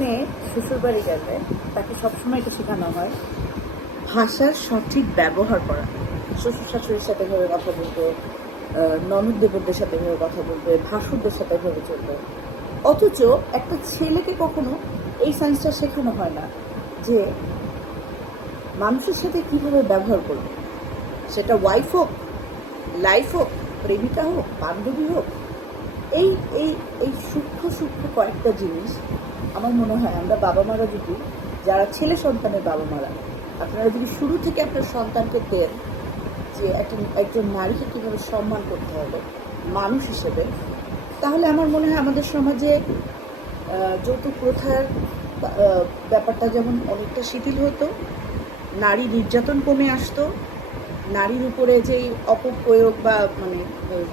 মেয়ে শ্বশুর বাড়ি গেলে তাকে সবসময় এটা শেখানো হয়। ভাষার সঠিক ব্যবহার করা। শ্বশুর শাশুড়ির সাথে ভাবে কথা বলবে ননদ দেবরদের সাথে ভাবে কথা বলবে ভাসুরদের সাথে ভাবে চলবে অথচ একটা ছেলেকে কখনো এই সায়েন্সটা শেখানো হয় না যে মানুষের সাথে কীভাবে ব্যবহার করবে। সেটা ওয়াইফ হোক লাইফ হোক প্রেমিকা হোক বান্ধবী হোক এই এই এই সূক্ষ্ম সূক্ষ্ম কয়েকটা জিনিস আমার মনে হয় আমরা বাবা মারা যদি, যারা ছেলে সন্তানের বাবা মারা আপনারা যদি শুরু থেকে আপনার সন্তানকে দেন যে একজন একজন নারীকে কীভাবে সম্মান করতে হবে, মানুষ হিসেবে, তাহলে আমার মনে হয় আমাদের সমাজে যৌতুক প্রথার ব্যাপারটা যেমন অনেকটা শিথিল হতো, নারী নির্যাতন কমে আসতো, নারীর উপরে যেই অপপ্রয়োগ বা মানে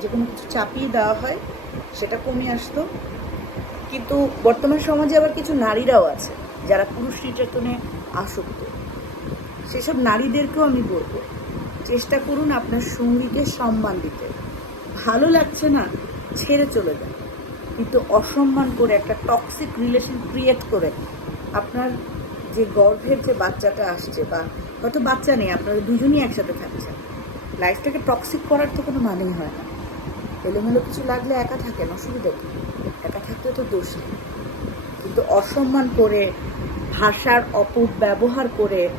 যে কোনো কিছু চাপিয়ে দেওয়া হয়, সেটা কমে আসতো। কিন্তু বর্তমান সমাজে আবার কিছু নারীরাও আছে, যারা পুরুষ নির্যাতনে আসক্ত। সেসব নারীদেরকেও আমি বলব, চেষ্টা করুন আপনার সঙ্গীকে সম্মান দিতে। ভালো লাগছে না, ছেড়ে চলে যান। কিন্তু অসম্মান করে একটা টক্সিক রিলেশন ক্রিয়েট করে আপনার যে গর্ভের যে বাচ্চাটা আসছে বা হয়তো বাচ্চা নেই, আপনারা দুজনই একসাথে থাকছেন। লাইফটাকে টক্সিক করার তো কোনো মানেই হয় না। এলোমেলো কিছু লাগলে একা থাকেন, অসুবিধা কি? একা থাকতে তো দোষ নেই। কিন্তু অসম্মান করে, ভাষার অপব্যবহার করে,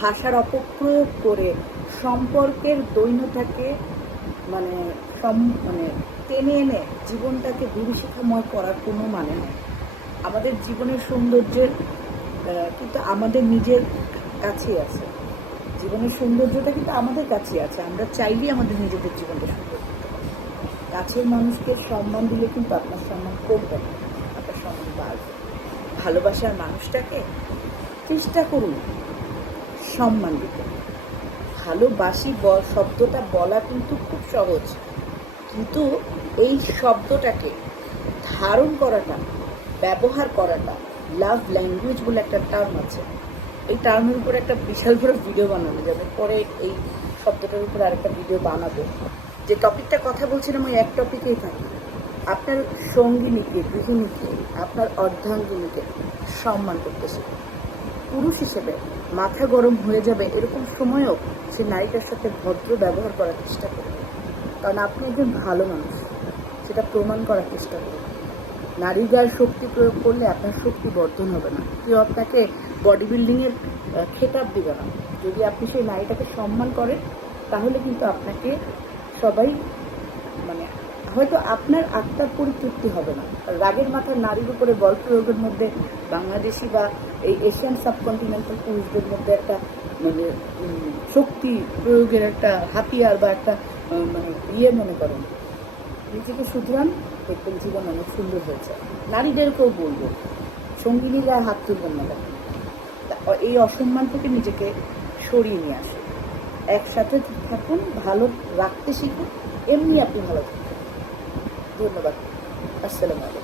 ভাষার অপপ্রয়োগ করে সম্পর্কের দৈন্যতাকে মানে সম মানে টেনে এনে জীবনটাকে দুরুশিখাময় করার কোনো মানে নেই। আমাদের জীবনের সৌন্দর্যের কিন্তু আমাদের নিজের কাছেই আছে। জীবনের সৌন্দর্যটা কিন্তু আমাদের কাছেই আছে। আমরা চাইলেই আমাদের নিজেদের জীবনটা কাছের মানুষকে সম্মান দিলে কিন্তু আপনার সম্মান কমবে না, আপনার সম্মান বাড়বে। ভালোবাসার মানুষটাকে চেষ্টা করুন সম্মান দিতে। ভালোবাসি শব্দটা বলা কিন্তু খুব সহজ। কিন্তু এই শব্দটাকে ধারণ করাটা, ব্যবহার করাটা লাভ ল্যাঙ্গুয়েজ বলে একটা টার্ম আছে। এই টার্মের উপর একটা বিশাল বড় ভিডিও বানানো যাবে। পরে এই শব্দটার উপর আরেকটা ভিডিও বানাবো। যে টপিকটা কথা বলছিলাম, ওই এক টপিকেই থাকি। আপনার সঙ্গিনীকে, গৃহিণীকে, আপনার অর্ধাঙ্গিনীকে সম্মান করতে শিখুন পুরুষ হিসেবে মাথা গরম হয়ে যাবে এরকম সময়েও সে নারীটার সাথে ভদ্র ব্যবহার করার চেষ্টা করবে। কারণ আপনি একজন ভালো মানুষ, সেটা প্রমাণ করার চেষ্টা করুন নারী গায়ে শক্তি প্রয়োগ করলে আপনার শক্তি বর্ধন হবে না। কেউ আপনাকে বডি বিল্ডিংয়ের খেতাব দিবে না। যদি আপনি সেই নারীটাকে সম্মান করেন, তাহলে কিন্তু আপনাকে সবাই মানে হয়তো আপনার আত্মার পরিতৃপ্তি হবে না। রাগের মাথার নারীর উপরে বল প্রয়োগের মধ্যে বাংলাদেশি বা এই এশিয়ান সাবকন্টিনেন্টাল পুরুষদের মধ্যে একটা মানে শক্তি প্রয়োগের একটা হাতিয়ার বা একটা মানে ইয়ে মনে করেন। নিজেকে শুধরান দেখবেন জীবন অনেক সুন্দর হয়েছে। নারীদেরকেও বলব, সঙ্গিনীরা হাত তুলবেন না। এই অসম্মান থেকে নিজেকে সরিয়ে নিয়ে আসুন। একসাথে থাকুন ভালো রাখতে শিখুন এমনি আপনি ভালো থাকবেন ধন্যবাদ। আসসালামু আলাইকুম।